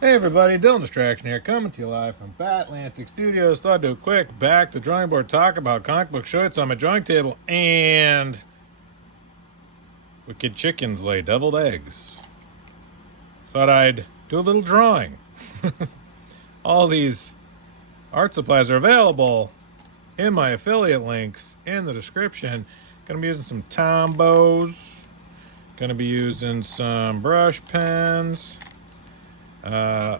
Hey everybody, Dylan Distraction here, coming to you live from Batlantic Studios. Thought I'd do a quick back to drawing board talk about comic book shorts on my drawing table, and wicked chickens lay deviled eggs. Thought I'd do a little drawing. All these art supplies are available in my affiliate links in the description. Gonna be using some tombows, gonna be using some brush pens. I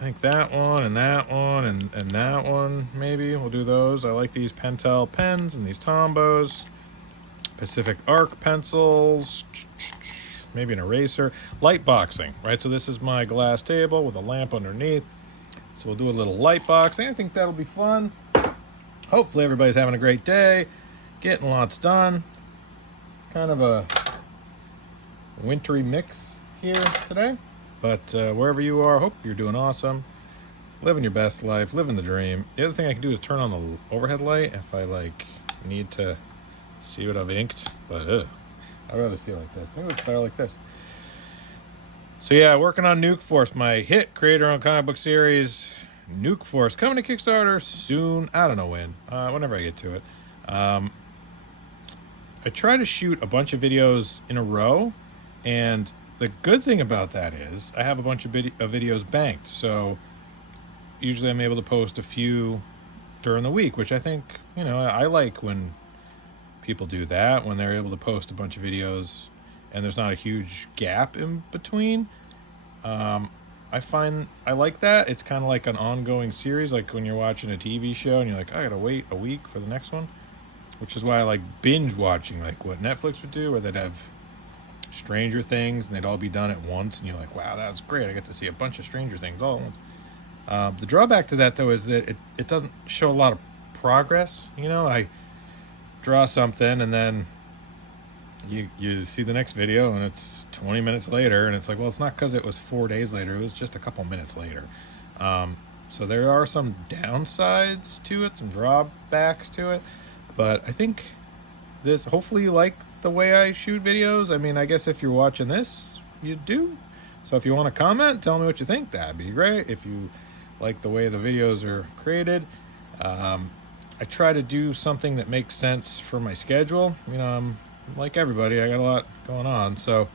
think that one and that one and that one, maybe we'll do those. I like these Pentel pens and these tombows. Pacific Arc pencils, maybe an eraser. Light boxing, right? So this is my glass table with a lamp underneath. So we'll do a little light boxing. I think that'll be fun. Hopefully everybody's having a great day, getting lots done. Kind of a wintry mix here today. But wherever you are, hope you're doing awesome. Living your best life, living the dream. The other thing I can do is turn on the overhead light if I need to see what I've inked. But I'd rather see it like this. I think it's better like this. So yeah, working on Nuke Force, my hit creator-owned comic book series, Nuke Force, coming to Kickstarter soon. I don't know when. Whenever I get to it. I try to shoot a bunch of videos in a row, and the good thing about that is I have a bunch of videos banked, so usually I'm able to post a few during the week, which I think, I like when people do that, when they're able to post a bunch of videos and there's not a huge gap in between. I find I like that. It's kind of like an ongoing series, like when you're watching a TV show and you're like, I gotta wait a week for the next one, which is why I like binge watching, like what Netflix would do, where they'd have Stranger Things and they'd all be done at once, and you're like, wow, that's great, I get to see a bunch of Stranger Things all at once. The drawback to that though is that it doesn't show a lot of progress. I draw something and then you see the next video and it's 20 minutes later, and it's like, well, it's not because it was 4 days later, it was just a couple minutes later. So there are some downsides to it, some drawbacks to it, but I think this, hopefully you like the way I shoot videos. I mean, I guess if you're watching this, you do. So if you want to comment, tell me what you think. That'd be great. If you like the way the videos are created, I try to do something that makes sense for my schedule. I'm like everybody, I got a lot going on, so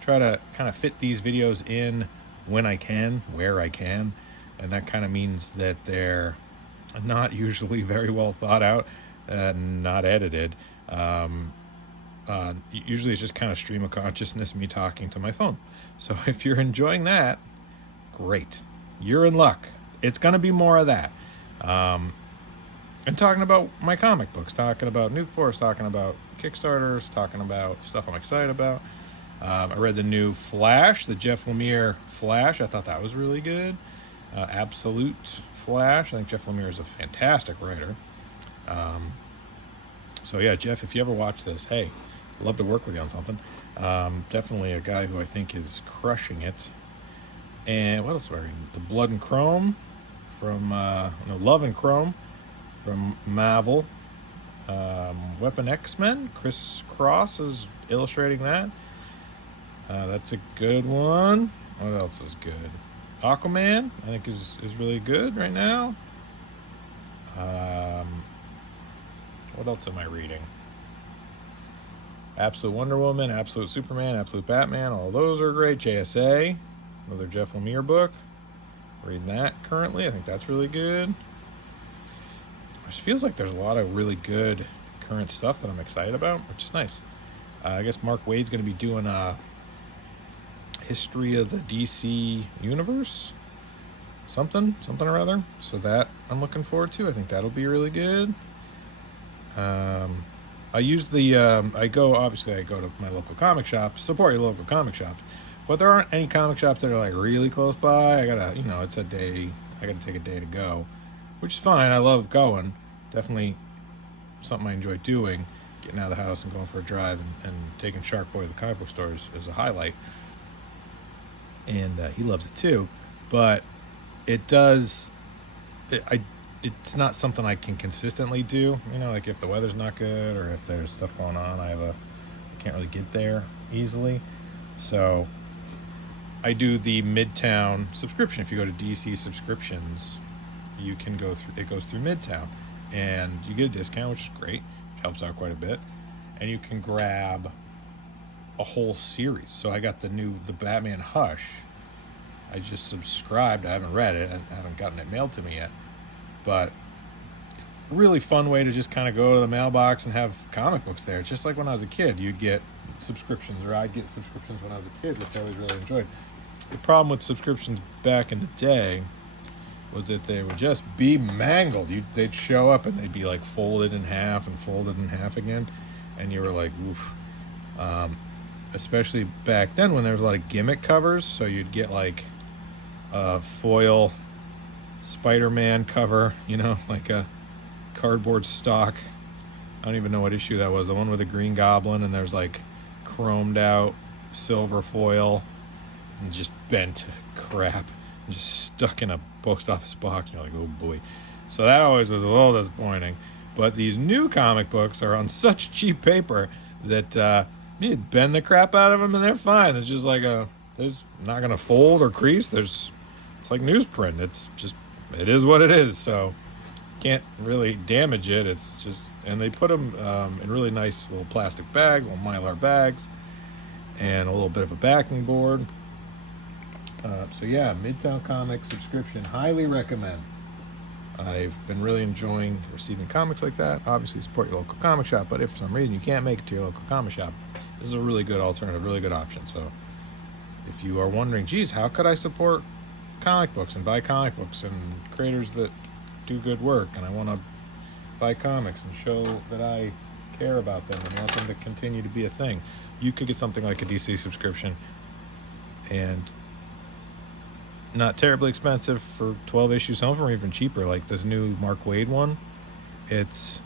try to kind of fit these videos in when I can, where I can, and that kind of means that they're not usually very well thought out, not edited. Usually it's just kind of stream of consciousness, me talking to my phone. So if you're enjoying that, great. You're in luck. It's going to be more of that. And talking about my comic books, talking about Nuke Force, talking about Kickstarters, talking about stuff I'm excited about. I read the new Flash, the Jeff Lemire Flash. I thought that was really good. Absolute Flash. I think Jeff Lemire is a fantastic writer. So yeah, Jeff, if you ever watch this, hey, I'd love to work with you on something. Definitely a guy who I think is crushing it. And what else am I reading? The Blood and Chrome from Love and Chrome from Marvel. Weapon X-Men. Chris Cross is illustrating that. That's a good one. What else is good? Aquaman, I think is really good right now. What else am I reading? Absolute Wonder Woman, Absolute Superman, Absolute Batman, all those are great. JSA, another Jeff Lemire book. Reading that currently. I think that's really good. It just feels like there's a lot of really good current stuff that I'm excited about, which is nice. I guess Mark Waid's going to be doing a history of the DC universe. Something or other. So that I'm looking forward to. I think that'll be really good. I use the I go to my local comic shop. Support your local comic shops, but there aren't any comic shops that are like really close by. I gotta, it's a day. I gotta take a day to go, which is fine. I love going. Definitely something I enjoy doing. Getting out of the house and going for a drive and taking Shark Boy to the comic book stores is a highlight, and he loves it too. But it does. It's not something I can consistently do. Like if the weather's not good or if there's stuff going on, I can't really get there easily. So I do the Midtown subscription. If you go to DC subscriptions, you can go through. It goes through Midtown, and you get a discount, which is great. Helps out quite a bit, and you can grab a whole series. So I got the Batman Hush. I just subscribed. I haven't read it. I haven't gotten it mailed to me yet, but really fun way to just kind of go to the mailbox and have comic books there. It's just like when I was a kid, you'd get subscriptions, or I'd get subscriptions when I was a kid, which I always really enjoyed. The problem with subscriptions back in the day was that they would just be mangled. They'd show up and they'd be like folded in half and folded in half again, and you were like, oof. Especially back then when there was a lot of gimmick covers, so you'd get like a foil Spider-Man cover, like a cardboard stock. I don't even know what issue that was. The one with the Green Goblin, and there's like chromed out silver foil and just bent crap and just stuck in a post office box. And you're like, oh boy. So that always was a little disappointing. But these new comic books are on such cheap paper that you bend the crap out of them and they're fine. It's just like there's not gonna fold or crease. It's like newsprint. It is what it is. So can't really damage it. It's just, and they put them in really nice little plastic bags, little Mylar bags, and a little bit of a backing board. So yeah, Midtown Comics subscription, highly recommend. I've been really enjoying receiving comics like that. Obviously support your local comic shop, but if for some reason you can't make it to your local comic shop, this is a really good alternative, really good option. So if you are wondering, geez, how could I support comic books and buy comic books and creators that do good work, and I want to buy comics and show that I care about them and want them to continue to be a thing, you could get something like a DC subscription, and not terribly expensive for 12 issues. Some of them are even cheaper, like this new Mark Waid one. It's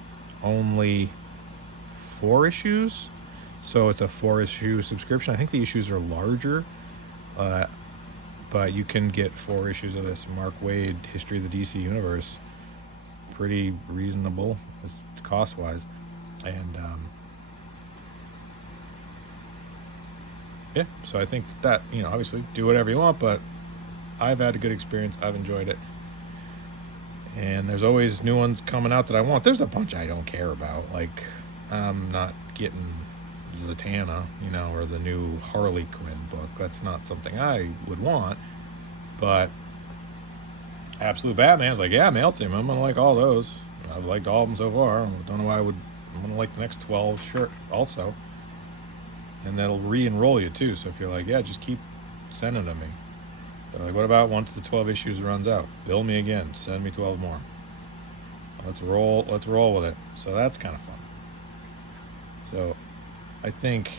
only 4 issues, so it's a 4-issue subscription. I think the issues are larger, but you can get 4 issues of this Mark Waid History of the DC Universe. Pretty reasonable cost-wise, and yeah, so I think that obviously do whatever you want, but I've had a good experience. I've enjoyed it, and there's always new ones coming out that I want. There's a bunch I don't care about, like I'm not getting Zatanna, or the new Harley Quinn book. That's not something I would want, but Absolute Batman's like, yeah, mail to him. I'm gonna like all those. I've liked all of them so far. I don't know why I'm gonna like the next 12 also. And that'll re-enroll you too. So if you're like, yeah, just keep sending them to me. They're like, what about once the 12 issues runs out? Bill me again. Send me 12 more. Let's roll with it. So that's kind of fun. So I think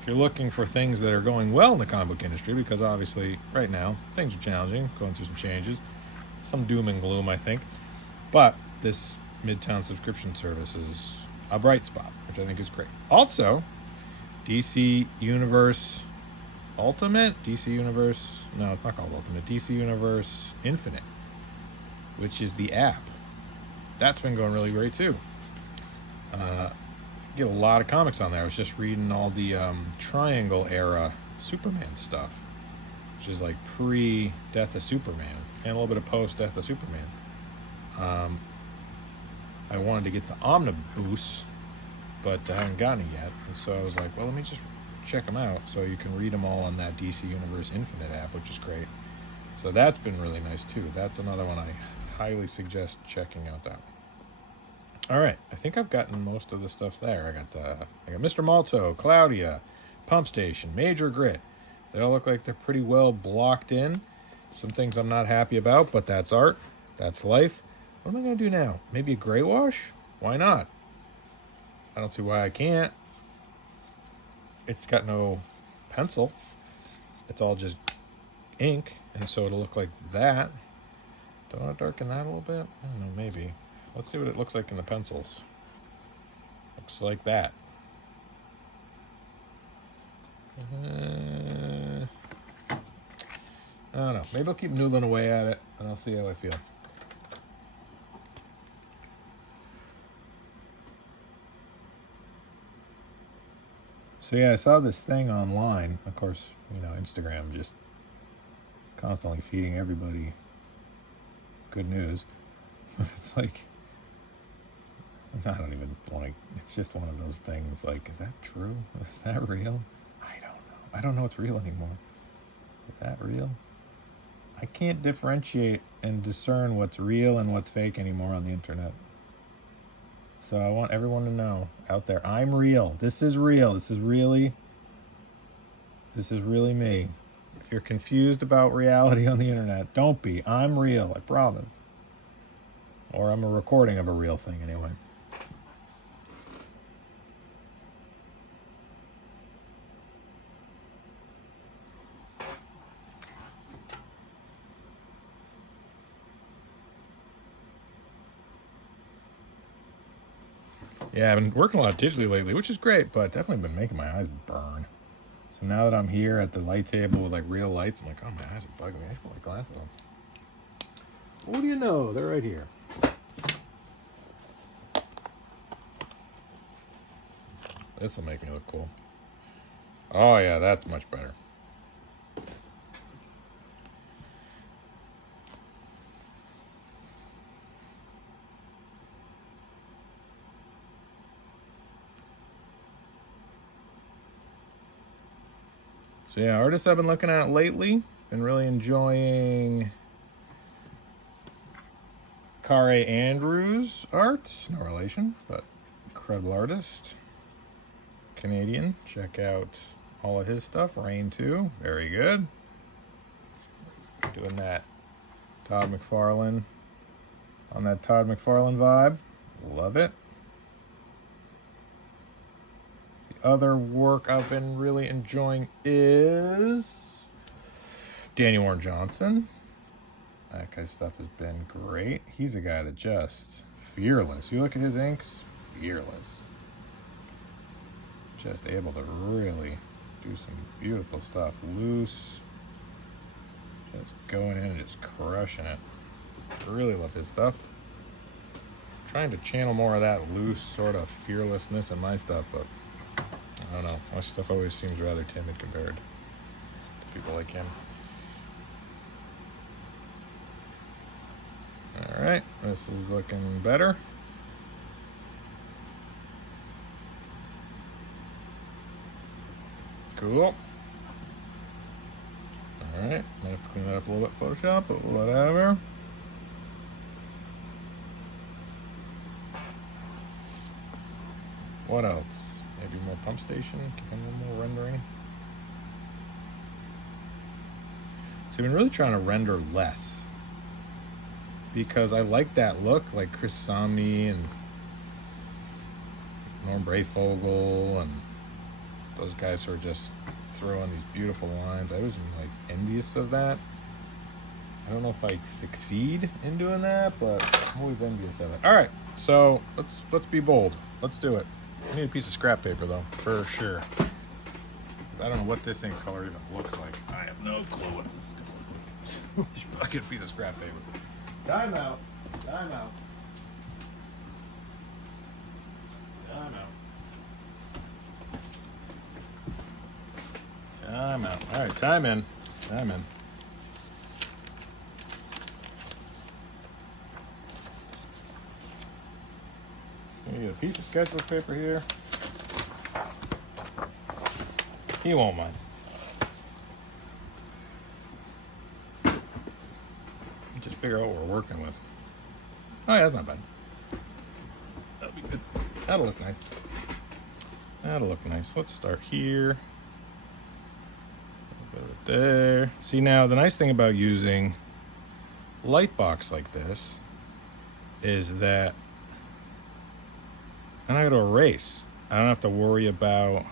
if you're looking for things that are going well in the comic book industry, because obviously right now things are challenging, going through some changes, some doom and gloom, I think, but this Midtown subscription service is a bright spot, which I think is great. Also, DC Universe Ultimate, no, it's not called Ultimate, DC Universe Infinite, which is the app. That's been going really great too. Get a lot of comics on there. I was just reading all the Triangle era Superman stuff, which is like pre-Death of Superman and a little bit of post-Death of Superman. I wanted to get the Omnibus, but I haven't gotten it yet, and so I was like, well, let me just check them out. So you can read them all on that DC Universe Infinite app, which is great. So that's been really nice too. That's another one I highly suggest checking out. That all right, I think I've gotten most of the stuff there. I got Mr. Malto, Claudia, Pump Station, Major Grit. They all look like they're pretty well blocked in. Some things I'm not happy about, but that's art, that's life. What am I going to do now? Maybe a gray wash? Why not? I don't see why I can't. It's got no pencil. It's all just ink, and so it'll look like that. Do I want to darken that a little bit? I don't know, maybe. Let's see what it looks like in the pencils. Looks like that. I don't know. Maybe I'll keep noodling away at it, and I'll see how I feel. So yeah, I saw this thing online. Of course, Instagram just constantly feeding everybody good news. It's like, I don't even want to, it's just one of those things like, is that true? Is that real? I don't know. I don't know what's real anymore. Is that real? I can't differentiate and discern what's real and what's fake anymore on the internet. So I want everyone to know out there, I'm real. This is real. This is really me. If you're confused about reality on the internet, don't be. I'm real, I promise. Or I'm a recording of a real thing anyway. Yeah, I've been working a lot digitally lately, which is great, but definitely been making my eyes burn. So now that I'm here at the light table with like real lights, I'm like, oh, my eyes are bugging me. I should put my glasses on. What do you know? They're right here. This will make me look cool. Oh yeah, that's much better. So yeah, artists I've been looking at lately, been really enjoying Kare Andrews' art. No relation, but incredible artist. Canadian. Check out all of his stuff. Rain 2, very good. Doing that Todd McFarlane, on that Todd McFarlane vibe. Love it. The other work I've been really enjoying is Danny Warren Johnson. That guy's stuff has been great. He's a guy that just fearless. You look at his inks, fearless. Just able to really do some beautiful stuff. Loose. Just going in and just crushing it. Really love his stuff. Trying to channel more of that loose sort of fearlessness in my stuff, but I don't know. My stuff always seems rather timid compared to people like him. Alright, this is looking better. Cool. Alright, let's clean that up a little bit, Photoshop, but whatever. What else? Maybe more pump station, a little more rendering. So I've been really trying to render less, because I like that look, like Chris Samney and Norm Brayfogle and those guys who are just throwing these beautiful lines. I was like envious of that. I don't know if I succeed in doing that, but I'm always envious of it. All right, so let's be bold. Let's do it. I need a piece of scrap paper though, for sure. I don't know what this ink color even looks like. I have no clue what this is going to look like. I'll get a piece of scrap paper. Time out. Time out. Time out. Time out. All right, time in. Time in. So you get a piece of sketchbook paper here. He won't mind. Just figure out what we're working with. Oh yeah, that's not bad. That'll be good. That'll look nice. That'll look nice. Let's start here. There. See, now the nice thing about using Lightbox like this is that I'm not going to erase. I don't have to worry about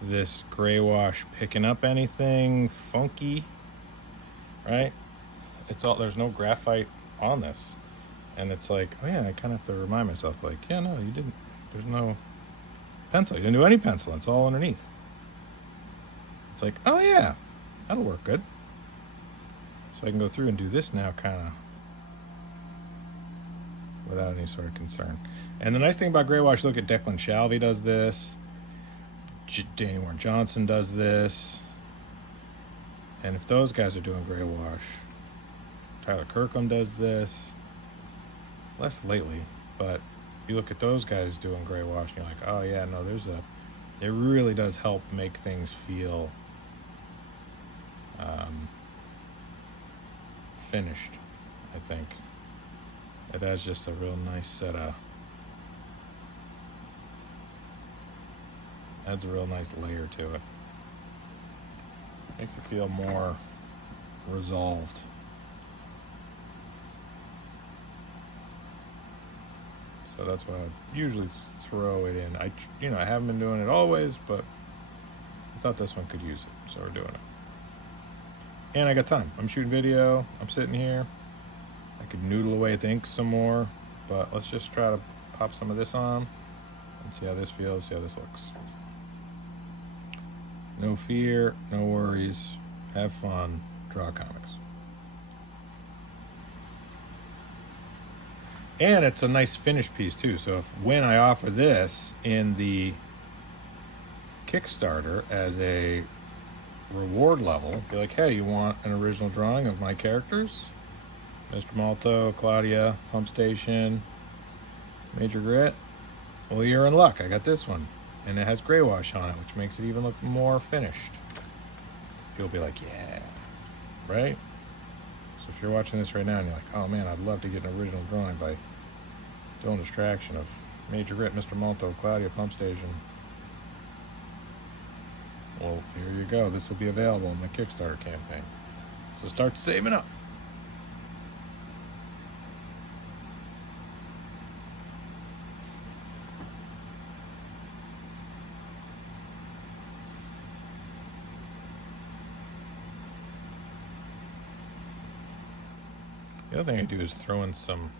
this gray wash picking up anything funky, right? It's all, there's no graphite on this, and it's like, oh yeah, I kind of have to remind myself, like, yeah, no, you didn't. There's no pencil. You didn't do any pencil. It's all underneath. It's like, oh yeah, that'll work good. So I can go through and do this now kind of without any sort of concern. And the nice thing about gray wash, look at Declan Shalvey does this. Danny Warren Johnson does this. And if those guys are doing gray wash, Tyler Kirkham does this. Less lately, but you look at those guys doing gray wash and you're like, oh yeah, no, it really does help make things feel finished, I think. It has just a real nice set of, adds a real nice layer to it. Makes it feel more resolved. So that's why I usually throw it in. I haven't been doing it always, but I thought this one could use it, so we're doing it. And I got time. I'm shooting video. I'm sitting here. I could noodle away at the ink some more, but let's just try to pop some of this on and see how this feels, see how this looks. No fear, no worries. Have fun. Draw comics. And it's a nice finished piece too. So when I offer this in the Kickstarter as a reward level, be like, hey, you want an original drawing of my characters? Mr. Malto, Claudia, Pump Station, Major Grit. Well, you're in luck. I got this one. And it has gray wash on it, which makes it even look more finished. You'll be like, yeah, right? So if you're watching this right now and you're like, oh man, I'd love to get an original drawing by Dylan Distraction of Major Grit, Mr. Malto, Claudia, Pump Station. Well, here you go. This will be available in the Kickstarter campaign. So start saving up. The other thing I do is throw in some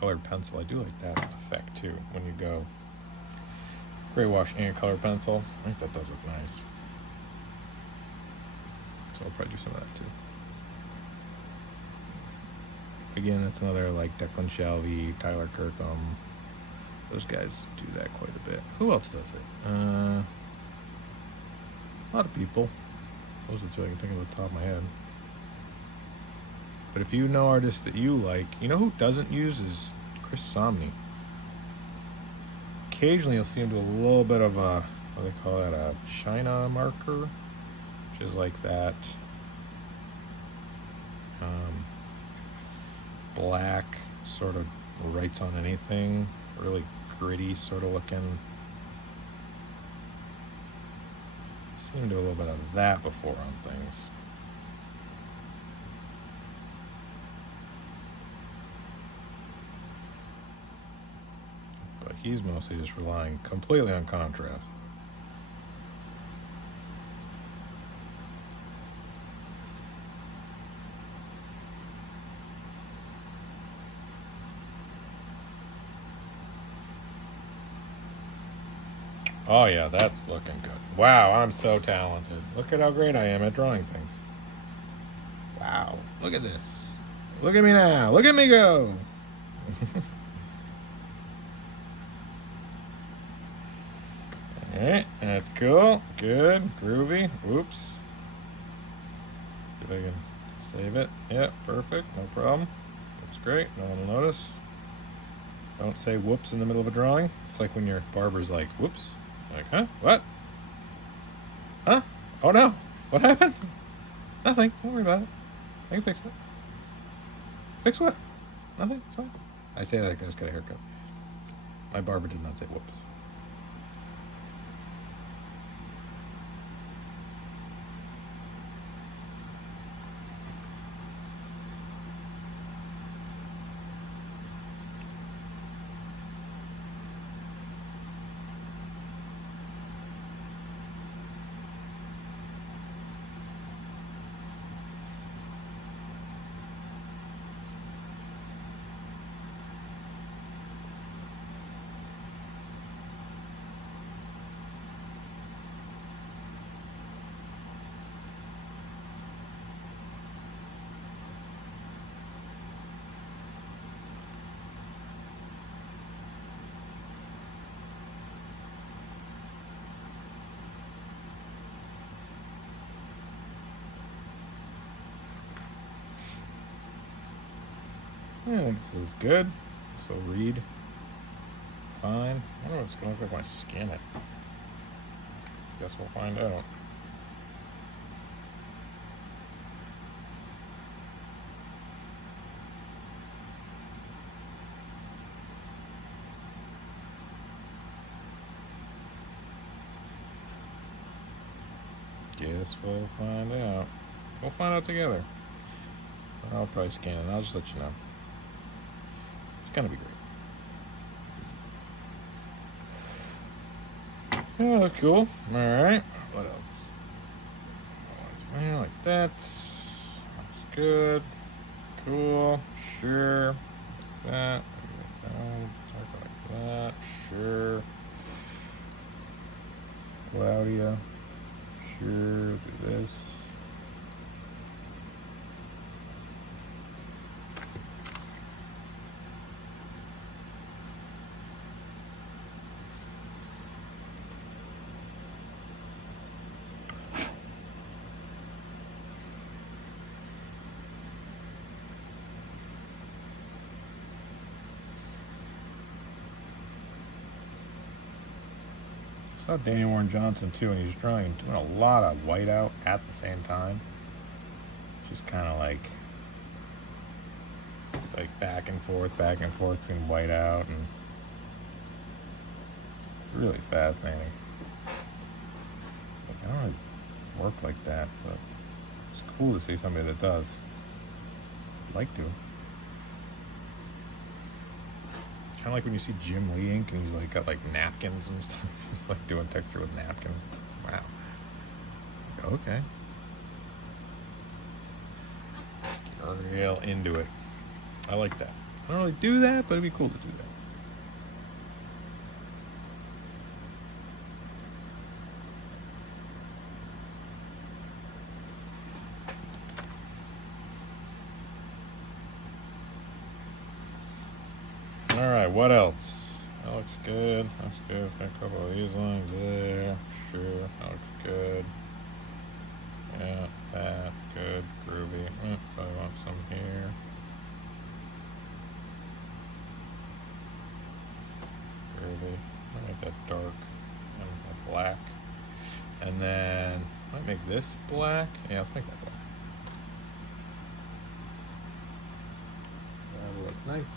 colored pencil. I do like that effect too when you go gray wash and colored pencil. I think that does look nice. So I'll probably do some of that too. Again, that's another like Declan Shalvey, Tyler Kirkham. Those guys do that quite a bit. Who else does it? A lot of people. Those are the two I can think of off the top of my head. But if you know artists that you like, you know who doesn't use is Chris Somney. Occasionally you'll see him do a little bit of a, what do they call that, a China marker, which is like that black sort of writes on anything, really gritty sort of looking. I've seen him do a little bit of that before on things. But he's mostly just relying completely on contrast. Oh yeah, that's looking good. Wow, I'm so talented. Look at how great I am at drawing things. Wow, look at this. Look at me now. Look at me go. Alright, that's cool. Good. Groovy. Oops. See if I can save it. Yep, perfect. No problem. Looks great. No one will notice. Don't say whoops in the middle of a drawing. It's like when your barber's like, whoops. Like, huh? What? Huh? Oh no. What happened? Nothing. Don't worry about it. I can fix it. Fix what? Nothing. It's fine. I say that like I just got a haircut. My barber did not say whoops. Yeah, this is good. So read. Fine. I wonder what it's going to look like when I scan it. Guess we'll find out. Guess we'll find out. We'll find out together. I'll probably scan it. I'll just let you know. It's gonna be great. Oh, cool. All right. What else? Yeah, like that. Looks good. Cool. Sure. That. Like that. Sure. Claudia. Sure. Do this. I saw Danny Warren Johnson too, and he's doing a lot of whiteout at the same time. Just kind of like, just like back and forth between whiteout, and really fascinating. Like, I don't really work like that, but it's cool to see somebody that does. I'd like to. Kind of like when you see Jim Lee ink and he's like got like napkins and stuff. Just like doing texture with napkins. Wow. Okay. Real into it. I like that. I don't really do that, but it'd be cool to do that. Alright, what else? That looks good. That's good. Got a couple of these lines there. Sure, that looks good. Yeah, that. Good. Groovy. I want some here. Groovy. I'll make that dark and black. And then, I might make this black. Yeah, let's make that black. That'll look nice.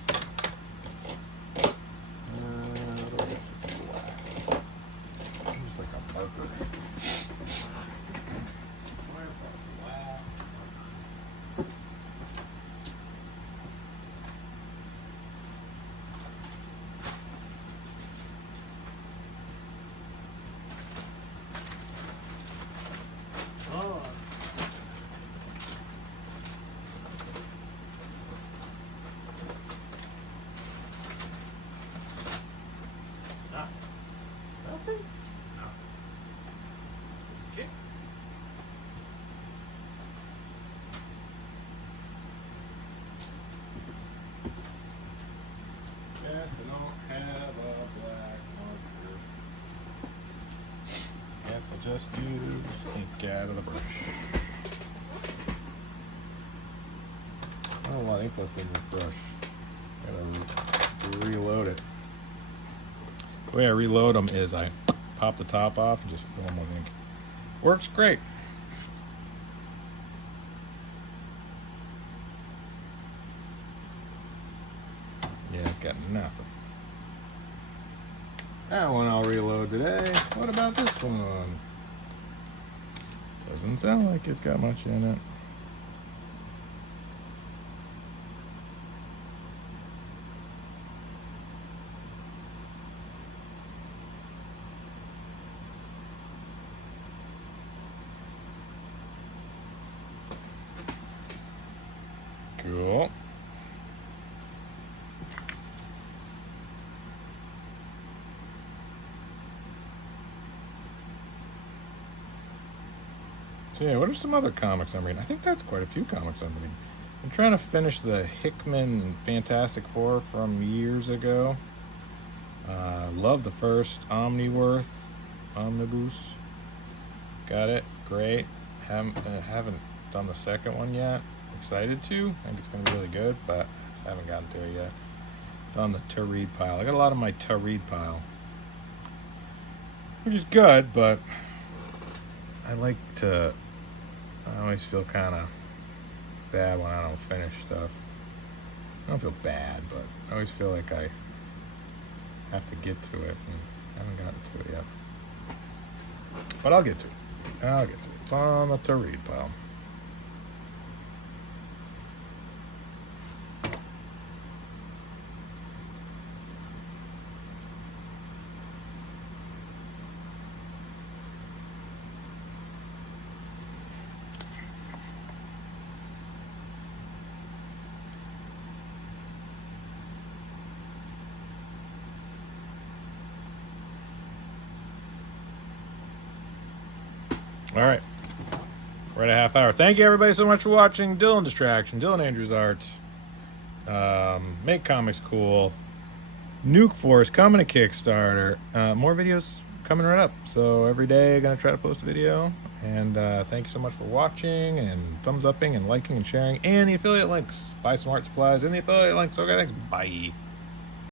I just use ink out of the brush. I don't have a lot of ink left in this brush. Gotta reload it. The way I reload them is I pop the top off and just fill them with ink. Works great. Yeah, it's got nothing. That one I'll reload today. What about this one? Doesn't sound like it's got much in it. Cool. So yeah, what are some other comics I'm reading? I think that's quite a few comics I'm reading. I'm trying to finish the Hickman Fantastic Four from years ago. Love the first Omnibus. Got it. Great. Haven't done the second one yet. Excited to. I think it's gonna be really good, but I haven't gotten to it yet. It's on the to read pile. I got a lot of my to read pile, which is good, but I always feel kind of bad when I don't finish stuff. I don't feel bad, but I always feel like I have to get to it, and I haven't gotten to it yet. But I'll get to it. I'll get to it. It's on the to read pile. All right, we're at a half hour. Thank you everybody so much for watching. Dylan Distraction, Dylan Andrews Art. Make comics cool. Nuke Force coming to Kickstarter. More videos coming right up. So every day I'm gonna try to post a video. And thank you so much for watching and thumbs upping and liking and sharing. And the affiliate links. Buy some art supplies and the affiliate links. Okay, thanks. Bye.